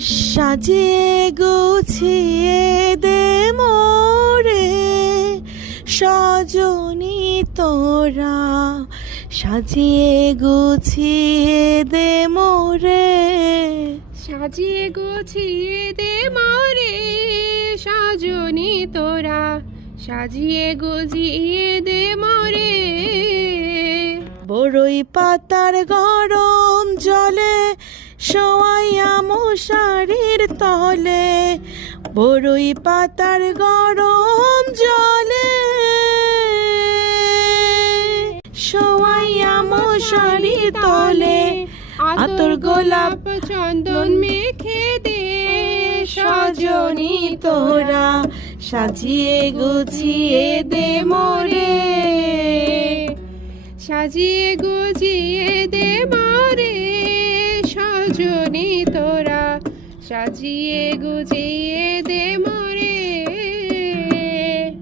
সাজিয়ে গুছিয়ে দে মোরে সজনী তোরা। সাজিয়ে গুছিয়ে দে মোরে। সাজিয়ে গুছিয়ে দে মরে সাজনি তোরা। সাজিয়ে গুছিয়ে দে মরে। বড়ই পাতার গরম জলে শোয়াইয়া মশারির তলে বড়ই পাতার গরম জলে। শোয়াইয়া মশারির তলে, আতর গোলাপ চন্দন মেখে দে। সজনী তোরা সাজিয়ে গুছিয়ে দে মোরে। সাজিয়ে গুছিয়ে দে মরে। দুজনই তোরা সাজিয়ে গুজিয়ে দে